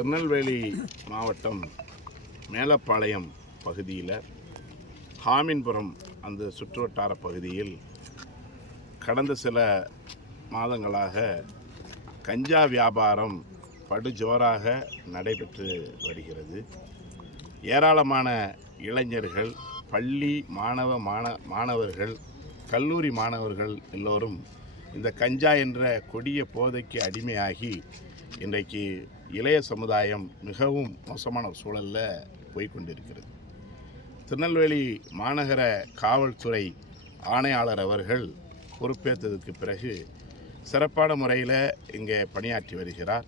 திருநெல்வேலி மாவட்டம் மேலப்பாளையம் பகுதியில் ஹாமின்புரம் அந்த சுற்றுவட்டார பகுதியில் கடந்த சில மாதங்களாக கஞ்சா வியாபாரம் படுஜோராக நடைபெற்று வருகிறது. ஏராளமான இளைஞர்கள் பள்ளி மாணவ மாண மாணவர்கள் கல்லூரி மாணவர்கள் எல்லோரும் இந்த கஞ்சா என்ற கொடிய போதைக்கு அடிமையாகி இன்றைக்கு இளைய சமுதாயம் மிகவும் மோசமான சூழலில் போய்க்கொண்டிருக்கிறது திருநெல்வேலி மாநகர காவல்துறை ஆணையாளர் அவர்கள் பொறுப்பேற்றதுக்கு பிறகு சிறப்பான முறையில் இங்கே பணியாற்றி வருகிறார்.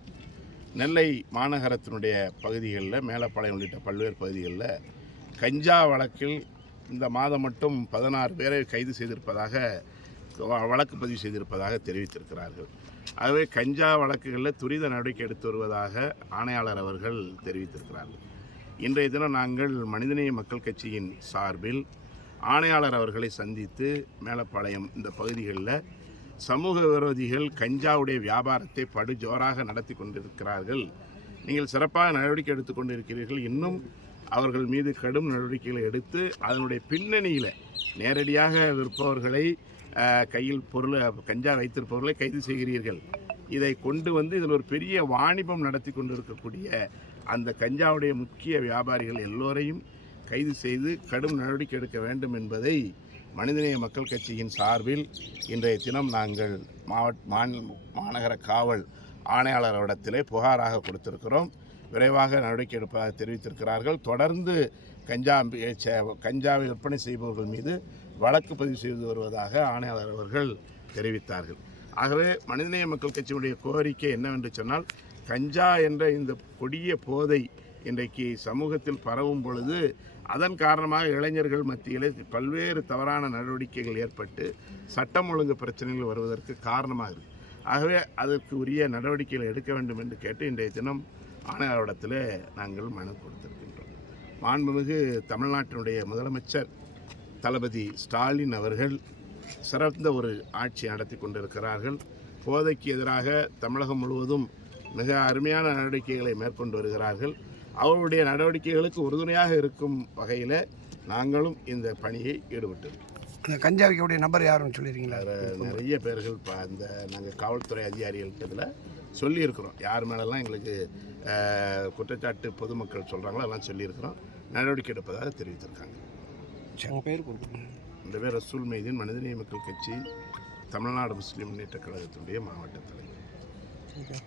நெல்லை மாநகரத்தினுடைய பகுதிகளில் மேலப்பாளையம் உள்ளிட்ட பல்வேறு பகுதிகளில் கஞ்சா வழக்கில் இந்த மாதம் மட்டும் பதினாறு பேரை கைது செய்திருப்பதாக வழக்கு பதிவு செய்திருப்பதாக தெரிவித்திருக்கிறார்கள். ஆகவே கஞ்சா வழக்குகளில் துரித நடவடிக்கை எடுத்து வருவதாக ஆணையாளர் அவர்கள் தெரிவித்திருக்கிறார்கள். இன்றைய தினம் நாங்கள் மனிதநேய மக்கள் கட்சியின் சார்பில் ஆணையாளர் அவர்களை சந்தித்து மேலப்பாளையம் இந்த பகுதிகளில் சமூக விரோதிகள் கஞ்சாவுடைய வியாபாரத்தை படுஜோராக நடத்தி கொண்டிருக்கிறார்கள். நீங்கள் சிறப்பாக நடவடிக்கை எடுத்து கொண்டிருக்கிறீர்கள். இன்னும் அவர்கள் மீது கடும் நடவடிக்கைகளை எடுத்து அதனுடைய பின்னணியில் நேரடியாக விற்பவர்களை கையில் பொருளை கஞ்சா வைத்திருப்பவர்களை கைது செய்கிறீர்கள். இதை கொண்டு வந்து இதில் ஒரு பெரிய வாணிபம் நடத்தி கொண்டிருக்கக்கூடிய அந்த கஞ்சாவுடைய முக்கிய வியாபாரிகள் எல்லோரையும் கைது செய்து கடும் நடவடிக்கை எடுக்க வேண்டும் என்பதை மனிதநேய மக்கள் கட்சியின் சார்பில் இன்றைய தினம் நாங்கள் மாவட்ட மாநில மாநகர காவல் ஆணையாளரிடத்திலே புகாராக கொடுத்திருக்கிறோம். விரைவாக நடவடிக்கை எடுப்பதாக தெரிவித்திருக்கிறார்கள். தொடர்ந்து கஞ்சா கஞ்சாவை விற்பனை செய்பவர்கள் மீது வழக்கு பதிவு செய்து வருவதாக ஆணையாளர் அவர்கள் தெரிவித்தார்கள். ஆகவே மனிதநேய மக்கள் கட்சியினுடைய கோரிக்கை என்னவென்று சொன்னால் கஞ்சா என்ற இந்த கொடிய போதை இன்றைக்கு சமூகத்தில் பரவும் பொழுது அதன் காரணமாக இளைஞர்கள் மத்தியிலே பல்வேறு தவறான நடவடிக்கைகள் ஏற்பட்டு சட்டம் ஒழுங்கு பிரச்சனைகள் வருவதற்கு காரணமாக இருக்குது ஆகவே அதற்கு உரிய நடவடிக்கைகளை எடுக்க வேண்டும் என்று கேட்டு இன்றைய தினம் ஆணையாளரிடத்தில் நாங்கள் மனு கொடுத்திருக்கின்றோம். மாண்புமிகு தமிழ்நாட்டினுடைய முதலமைச்சர் தளபதி ஸ்டாலின் அவர்கள் சிறந்த ஒரு ஆட்சி நடத்தி கொண்டிருக்கிறார்கள். போதைக்கு எதிராக தமிழகம் முழுவதும் மிக அருமையான நடவடிக்கைகளை மேற்கொண்டு வருகிறார்கள். அவருடைய நடவடிக்கைகளுக்கு உறுதுணையாக இருக்கும் வகையில் நாங்களும் இந்த பணியை ஈடுபட்டிருக்கோம். அந்த கஞ்சா விற்கக்கூடிய நபர் யாருன்னு சொல்லியிருக்கீங்களா வேறு நிறைய பேர்கள் இப்போ அந்த நாங்கள் காவல்துறை அதிகாரிகள்கிட்ட சொல்லியிருக்கிறோம். யார் மேலெல்லாம் எங்களுக்கு குற்றச்சாட்டு பொதுமக்கள் சொல்கிறாங்களோ அதெல்லாம் சொல்லியிருக்கிறோம். நடவடிக்கை எடுப்பதாக தெரிவித்திருக்காங்க. பேர் இந்த பேர் ரசூல் மைதீன் மனிதநேய மக்கள் கட்சி தமிழ்நாடு முஸ்லீம் முன்னேற்ற கழகத்தினுடைய மாவட்ட தலைவர்.